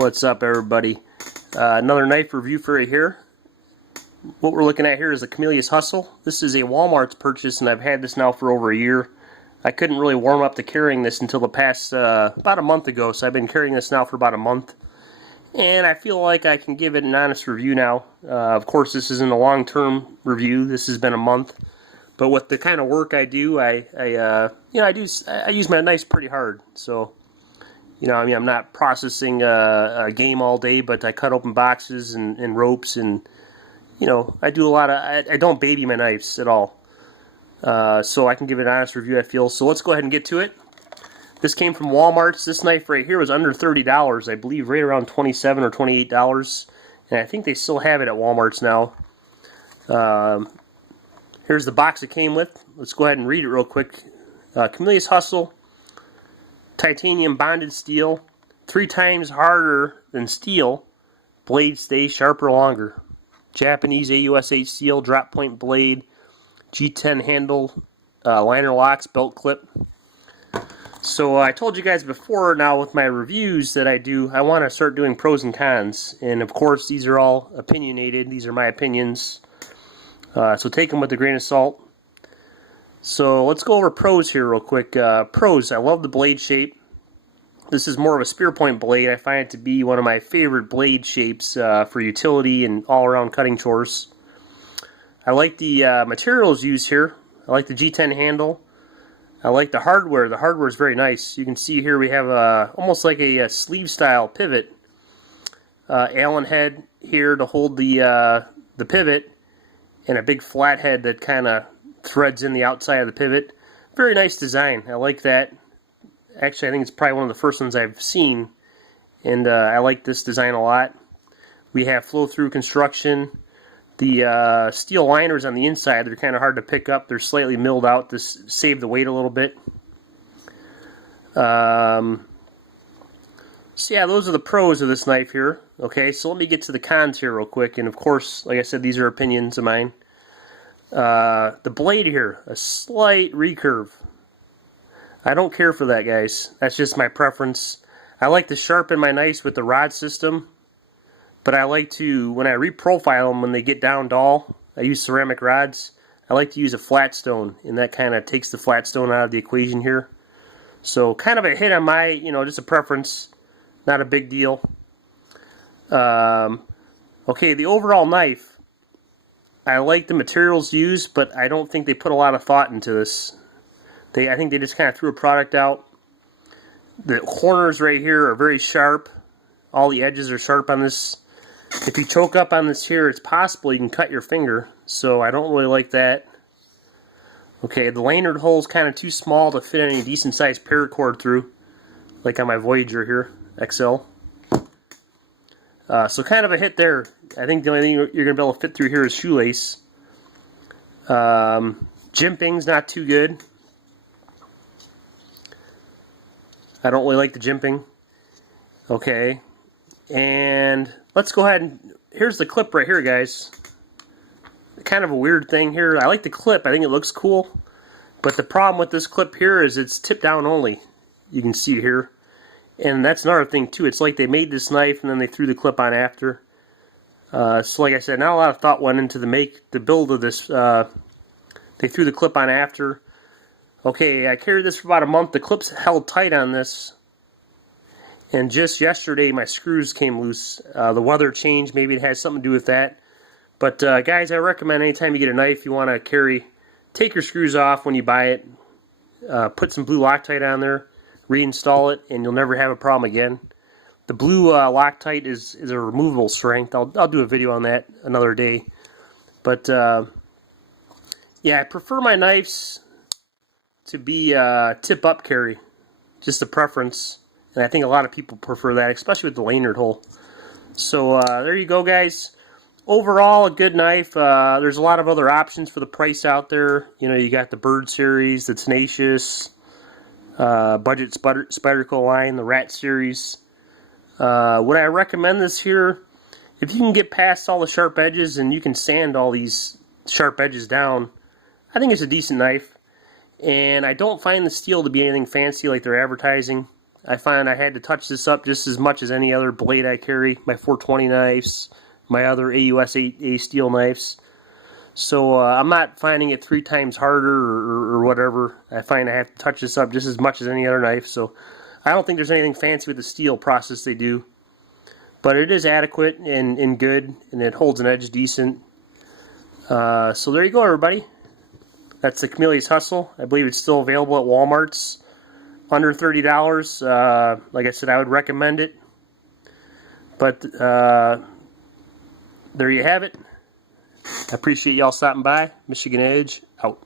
What's up, everybody? Another knife review for you here. What we're looking at here is the Camillus Hustle. This is a Walmart's purchase, and I've had this now for over a year. I couldn't really warm up to carrying this until the past about a month ago, so I've been carrying this now for about a month. And I feel like I can give it an honest review now. Of course, this isn't a long-term review. This has been a month. But with the kind of work I do, I use my knives pretty hard. So, I'm not processing a game all day, but I cut open boxes and ropes, and I do a lot of. I don't baby my knives at all. So I can give it an honest review, I feel. So let's go ahead and get to it. This came from Walmart's. This knife right here was under $30, I believe, right around $27 or $28, and I think they still have it at Walmart's now. Here's the box it came with. Let's go ahead and read it real quick. Camillus Hustle, titanium bonded steel, 3 times harder than steel. Blade stays sharper longer. Japanese AUSH steel, drop point blade, G10 handle, liner locks, belt clip. So I told you guys before now with my reviews that I want to start doing pros and cons. And of course these are all opinionated. These are my opinions. So take them with a grain of salt. So let's go over pros here real quick. Pros, I love the blade shape. This is more of a spear point blade. I find it to be one of my favorite blade shapes for utility and all-around cutting chores. I like the materials used here. I like the G10 handle. I like the hardware. The hardware is very nice. You can see here we have almost like a sleeve style pivot. Allen head here to hold the pivot, and a big flat head that kind of threads in the outside of the pivot. Very nice design. I like that. Actually, I think it's probably one of the first ones I've seen, and I like this design a lot. We have flow-through construction. The steel liners on the inside, they're kind of hard to pick up. They're slightly milled out to save the weight a little bit. So yeah, those are the pros of this knife here. Okay, so let me get to the cons here real quick. And of course, like I said, these are opinions of mine. The blade here, a slight recurve. I don't care for that, guys. That's just my preference. I like to sharpen my knives with the rod system. But I like to, when I reprofile them, when they get down dull, I use ceramic rods. I like to use a flat stone, and that kind of takes the flat stone out of the equation here. So kind of a hit on my, just a preference, not a big deal. Okay, the overall knife, I like the materials used, but I don't think they put a lot of thought into this. I think they just kind of threw a product out. The corners right here are very sharp. All the edges are sharp on this. If you choke up on this here, it's possible you can cut your finger, so I don't really like that. Okay, the lanyard hole is kind of too small to fit any decent sized paracord through, like on my Voyager here, XL. So kind of a hit there. I think the only thing you're going to be able to fit through here is shoelace. Jimping's not too good. I don't really like the jimping. Okay. And let's go ahead and, here's the clip right here, guys. Kind of a weird thing here. I like the clip. I think it looks cool. But the problem with this clip here is it's tip down only. You can see here. And that's another thing too. It's like they made this knife and then they threw the clip on after. So like I said, not a lot of thought went into the build of this. They threw the clip on after. Okay, I carried this for about a month. The clip's held tight on this. And just yesterday, my screws came loose. The weather changed. Maybe it has something to do with that. But guys, I recommend anytime you get a knife you want to carry, take your screws off when you buy it. Put some blue Loctite on there. Reinstall it, and you'll never have a problem again. The blue Loctite is a removable strength. I'll do a video on that another day. But yeah, I prefer my knives to be tip-up carry. Just a preference. And I think a lot of people prefer that, especially with the lanyard hole. So there you go, guys. Overall, a good knife. There's a lot of other options for the price out there. You got the Bird series, the Tenacious, Budget Spyderco line, the Rat series. Would I recommend this here? If you can get past all the sharp edges and you can sand all these sharp edges down, I think it's a decent knife. And I don't find the steel to be anything fancy like they're advertising. I find I had to touch this up just as much as any other blade I carry. My 420 knives, my other AUS 8A steel knives. So I'm not finding it 3 times harder or whatever. I find I have to touch this up just as much as any other knife. So I don't think there's anything fancy with the steel process they do. But it is adequate and good, and it holds an edge decent. So there you go, everybody. That's the Camillus Hustle. I believe it's still available at Walmart's. Under $30. Like I said, I would recommend it. But there you have it. I appreciate y'all stopping by. Michigan Edge, out.